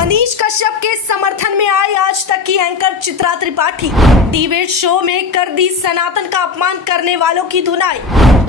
मनीष कश्यप के समर्थन में आई आज तक की anchor Chitra Tripathi. Debate show में कर दी सनातन का अपमान करने वालों की धुनाई।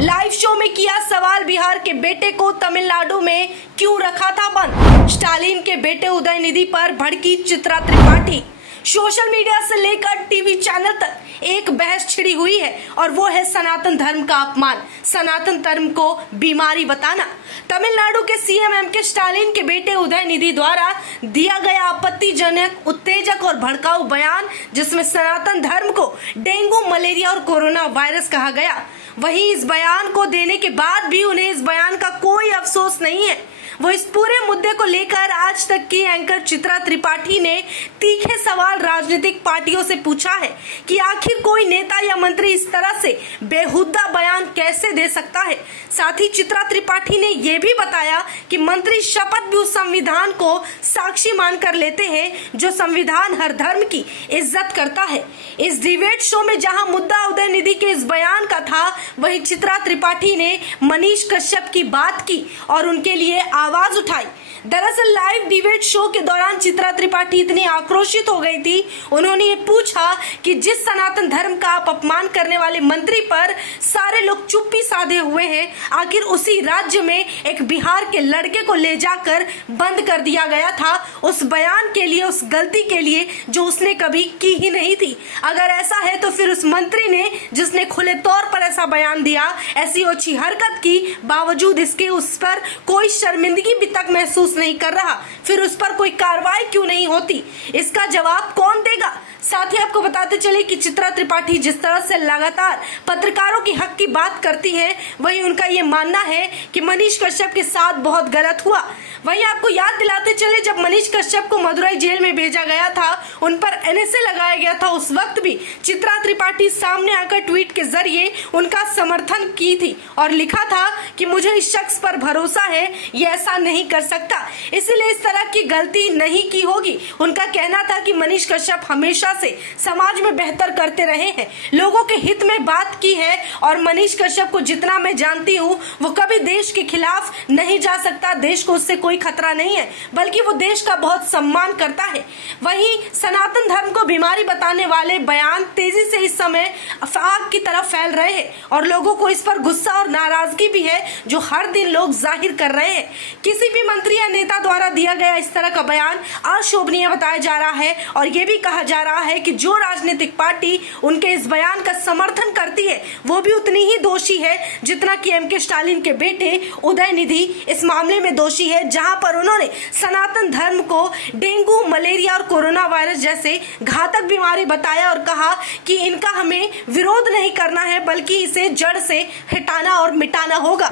लाइव शो में किया सवाल, बिहार के बेटे को तमिलनाडु में क्यों रखा था बंद। स्टालिन के बेटे उदयनिधि पर भड़की चित्रा त्रिपाठी। सोशल मीडिया से लेकर टीवी चैनल तक एक बहस छिड़ी हुई है और वो है सनातन धर्म का अपमान, सनातन धर्म को बीमारी बताना। तमिलनाडु के सीएम एमके स्टालिन के बेटे उदयनिधि द्वारा दिया गया आपत्तिजनक, उत्तेजक और भड़काऊ बयान, जिसमें सनातन धर्म को डेंगू, मलेरिया और कोरोना वायरस कहा गया। वहीं इस बयान को देने के बाद भी उन्हें इस बयान का कोई अफसोस नहीं है। वो इस पूरे मुद्दे को लेकर आज तक की एंकर चित्रा त्रिपाठी ने तीखे सवाल राजनीतिक पार्टियों से पूछा है कि आखिर कोई नेता या मंत्री इस तरह से बेहुद्दा बयान कैसे दे सकता है। साथ ही चित्रा त्रिपाठी ने यह भी बताया कि मंत्री शपथ भी उस संविधान को साक्षी मानकर लेते हैं जो संविधान हर धर्म की इज्जत करता है। इस डिबेट शो में जहां मुद्दा उदयनिधि के इस बयान का था, वहीं चित्रा त्रिपाठी ने मनीष कश्यप की बात की और उनके लिए आवाज उठाई। दरअसल लाइव डिबेट शो के दौरान चित्रा त्रिपाठी इतनी आक्रोशित हो गई थी, उन्होंने ये पूछा कि जिस सनातन धर्म का आप अपमान करने वाले मंत्री पर सारे लोग चुप्पी साधे हुए हैं, आखिर उसी राज्य में एक बिहार के लड़के को ले जाकर बंद कर दिया गया था उस बयान के लिए, उस गलती के लिए जो उसने कभी की ही नहीं थी। अगर ऐसा है तो फिर उस मंत्री ने, जिसने खुले तौर पर ऐसा बयान दिया, ऐसी ओछी हरकत की बावजूद इसके उस पर कोई शर्मिंदगी भी तक महसूस नहीं कर रहा, फिर उस पर कोई कार्रवाई क्यों नहीं होती? इसका जवाब कौन देगा? साथ ही आपको बताते चले कि चित्रा त्रिपाठी जिस तरह से लगातार पत्रकारों की हक की बात करती है, वहीं उनका ये मानना है कि मनीष कश्यप के साथ बहुत गलत हुआ। वहीं आपको याद दिलाते चले, जब मनीष कश्यप को मदुरई जेल में भेजा गया था, उन पर एनएसए लगाया गया था, उस वक्त भी चित्रा त्रिपाठी सामने आकर ट्वीट के जरिए उनका समर्थन की थी और लिखा था कि मुझे इस शख्स पर भरोसा है, ये ऐसा नहीं कर सकता, इसलिए इस तरह की गलती नहीं की होगी। उनका कहना था कि मनीष कश्यप हमेशा से समाज में बेहतर करते रहे हैं, लोगों के हित में बात की है और मनीष कश्यप को जितना मैं जानती हूँ, वो कभी देश के खिलाफ नहीं जा सकता, देश को उससे कोई खतरा नहीं है, बल्कि वो देश का बहुत सम्मान करता है। वहीं सनातन धर्म को बीमारी बताने वाले बयान तेजी से इस समय आग की तरफ फैल रहे हैं और लोगों को इस पर गुस्सा और नाराजगी भी है, जो हर दिन लोग जाहिर कर रहे हैं। किसी भी मंत्री या नेता द्वारा दिया गया इस तरह का बयान अशोभनीय बताया जा रहा है और ये भी कहा जा रहा है कि जो राजनीतिक पार्टी उनके इस बयान का समर्थन करती है, वो भी उतनी ही दोषी है जितना कि एमके स्टालिन के बेटे उदयनिधि इस मामले में दोषी है, जहां पर उन्होंने सनातन धर्म को डेंगू, मलेरिया और कोरोना वायरस जैसे घातक बीमारी बताया और कहा कि इनका हमें विरोध नहीं करना है, बल्कि इसे जड़ से हटाना और मिटाना होगा।